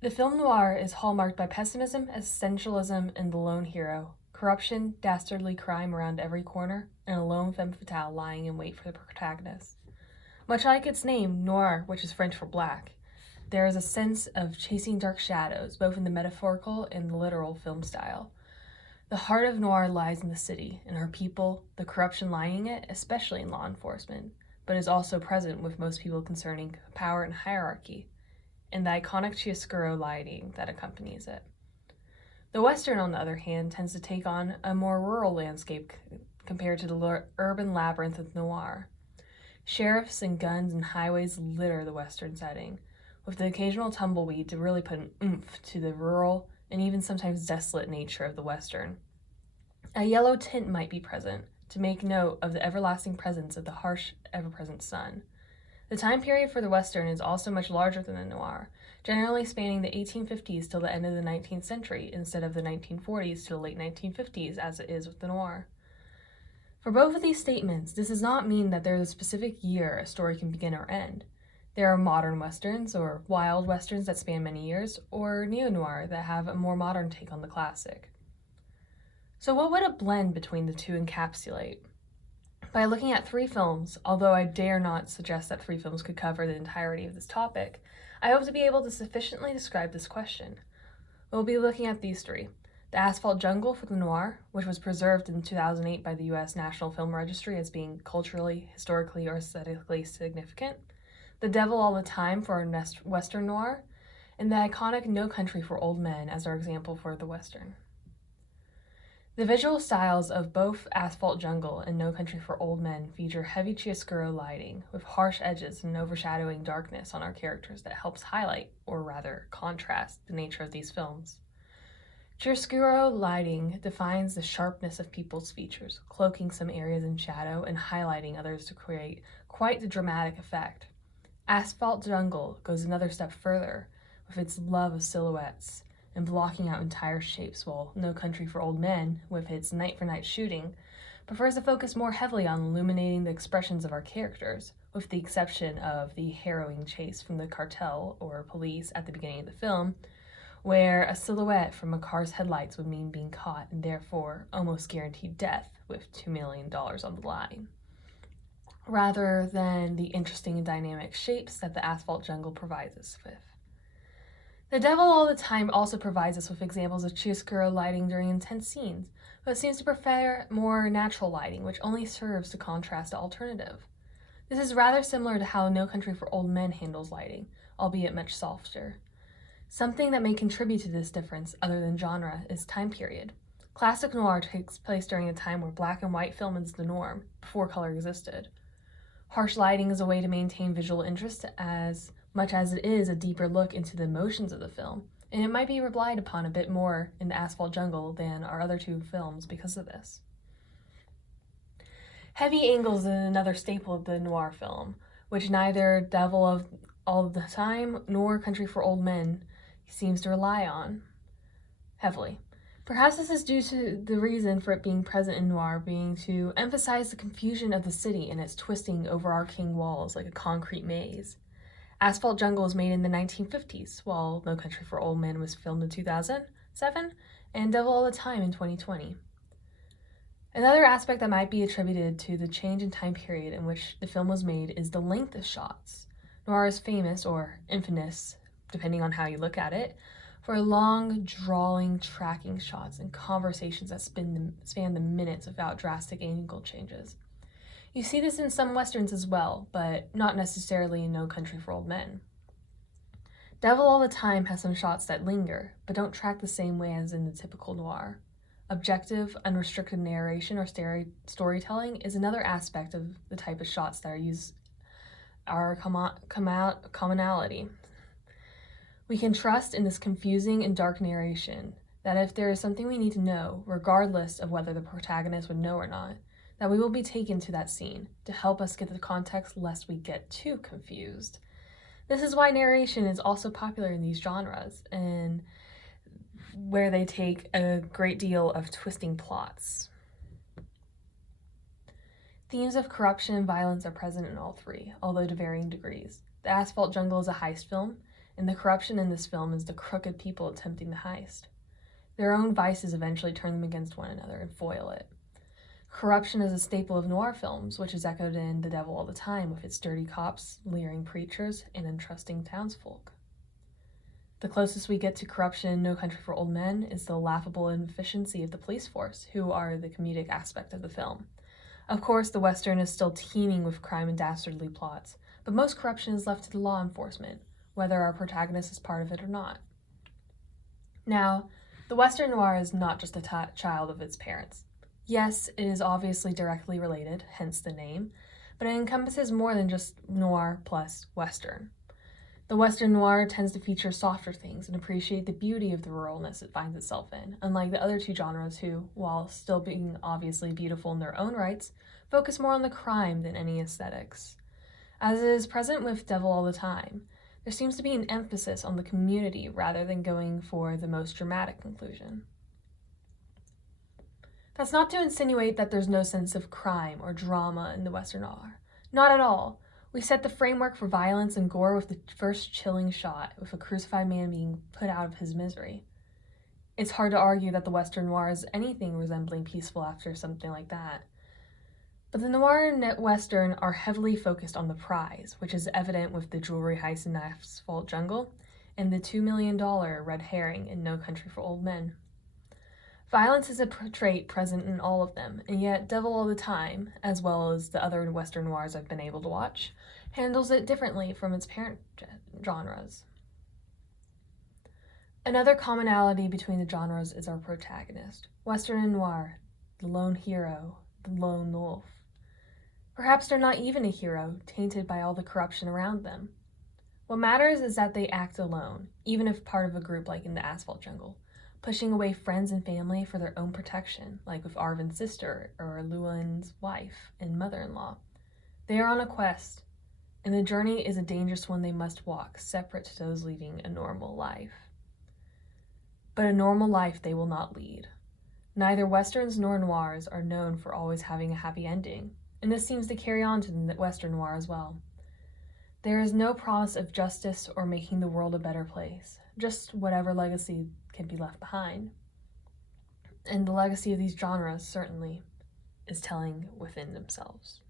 The film noir is hallmarked by pessimism, essentialism, and the lone hero, corruption, dastardly crime around every corner, and a lone femme fatale lying in wait for the protagonist. Much like its name, noir, which is French for black, there is a sense of chasing dark shadows, both in the metaphorical and the literal film style. The heart of noir lies in the city, in her people, the corruption lining it, especially in law enforcement, but is also present with most people concerning power and hierarchy, and the iconic chiaroscuro lighting that accompanies it. The Western, on the other hand, tends to take on a more rural landscape compared to the urban labyrinth of noir. Sheriffs and guns and highways litter the Western setting, with the occasional tumbleweed to really put an oomph to the rural and even sometimes desolate nature of the Western. A yellow tint might be present to make note of the everlasting presence of the harsh, ever-present sun. The time period for the Western is also much larger than the noir, generally spanning the 1850s till the end of the 19th century instead of the 1940s to the late 1950s as it is with the noir. For both of these statements, this does not mean that there is a specific year a story can begin or end. There are modern westerns or wild westerns that span many years, or neo-noir that have a more modern take on the classic. So what would a blend between the two encapsulate? By looking at 3 films, although I dare not suggest that 3 films could cover the entirety of this topic, I hope to be able to sufficiently describe this question. We'll be looking at these 3. The Asphalt Jungle for the noir, which was preserved in 2008 by the U.S. National Film Registry as being culturally, historically, or aesthetically significant. The Devil All the Time for our Western noir, and the iconic No Country for Old Men as our example for the Western. The visual styles of both Asphalt Jungle and No Country for Old Men feature heavy chiaroscuro lighting with harsh edges and overshadowing darkness on our characters that helps highlight, or rather contrast, the nature of these films. Chiaroscuro lighting defines the sharpness of people's features, cloaking some areas in shadow and highlighting others to create quite the dramatic effect. Asphalt Jungle goes another step further with its love of silhouettes and blocking out entire shapes, while No Country for Old Men, with its night-for-night shooting, prefers to focus more heavily on illuminating the expressions of our characters, with the exception of the harrowing chase from the cartel or police at the beginning of the film, where a silhouette from a car's headlights would mean being caught and therefore almost guaranteed death with $2 million on the line, rather than the interesting and dynamic shapes that the Asphalt Jungle provides us with. The Devil All the Time also provides us with examples of chiaroscuro lighting during intense scenes, but seems to prefer more natural lighting, which only serves to contrast the alternative. This is rather similar to how No Country for Old Men handles lighting, albeit much softer. Something that may contribute to this difference, other than genre, is time period. Classic noir takes place during a time where black and white film is the norm, before color existed. Harsh lighting is a way to maintain visual interest as much as it is a deeper look into the emotions of the film, and it might be relied upon a bit more in the Asphalt Jungle than our other 2 films because of this. Heavy angles is another staple of the noir film, which neither Devil of All the Time nor Country for Old Men seems to rely on heavily. Perhaps this is due to the reason for it being present in noir being to emphasize the confusion of the city and its twisting overarching walls like a concrete maze. Asphalt Jungle was made in the 1950s, while No Country for Old Men was filmed in 2007, and Devil All the Time in 2020. Another aspect that might be attributed to the change in time period in which the film was made is the length of shots. Noir is famous, or infamous, depending on how you look at it, for long, drawling, tracking shots and conversations that span the minutes without drastic angle changes. You see this in some westerns as well, but not necessarily in No Country for Old Men. Devil All the Time has some shots that linger, but don't track the same way as in the typical noir. Objective, unrestricted narration or storytelling is another aspect of the type of shots that are commonality. We can trust in this confusing and dark narration that if there is something we need to know, regardless of whether the protagonist would know or not, that we will be taken to that scene to help us get the context lest we get too confused. This is why narration is also popular in these genres, and where they take a great deal of twisting plots. Themes of corruption and violence are present in all 3, although to varying degrees. The Asphalt Jungle is a heist film, and the corruption in this film is the crooked people attempting the heist. Their own vices eventually turn them against one another and foil it. Corruption is a staple of noir films, which is echoed in The Devil All the Time with its dirty cops, leering preachers, and untrusting townsfolk. The closest we get to corruption in No Country for Old Men is the laughable inefficiency of the police force, who are the comedic aspect of the film. Of course, the Western is still teeming with crime and dastardly plots, but most corruption is left to the law enforcement, whether our protagonist is part of it or not. Now, the Western noir is not just a child of its parents. Yes, it is obviously directly related, hence the name, but it encompasses more than just noir plus Western. The Western noir tends to feature softer things and appreciate the beauty of the ruralness it finds itself in, unlike the other two genres who, while still being obviously beautiful in their own rights, focus more on the crime than any aesthetics. As is present with Devil All the Time, there seems to be an emphasis on the community rather than going for the most dramatic conclusion. That's not to insinuate that there's no sense of crime or drama in the Western noir. Not at all. We set the framework for violence and gore with the first chilling shot, with a crucified man being put out of his misery. It's hard to argue that the Western noir is anything resembling peaceful after something like that. But the noir and Western are heavily focused on the prize, which is evident with the jewelry heist in Asphalt Jungle and the $2 million red herring in No Country for Old Men. Violence is a trait present in all of them, and yet Devil All the Time, as well as the other Western noirs I've been able to watch, handles it differently from its parent genres. Another commonality between the genres is our protagonist. Western and noir, the lone hero, the lone wolf. Perhaps they're not even a hero, tainted by all the corruption around them. What matters is that they act alone, even if part of a group like in the Asphalt Jungle, pushing away friends and family for their own protection, like with Arvin's sister or Llewellyn's wife and mother-in-law. They are on a quest, and the journey is a dangerous one they must walk, separate to those leading a normal life. But a normal life they will not lead. Neither Westerns nor noirs are known for always having a happy ending, and this seems to carry on to the Western noir as well. There is no promise of justice or making the world a better place, just whatever legacy can be left behind. And the legacy of these genres certainly is telling within themselves.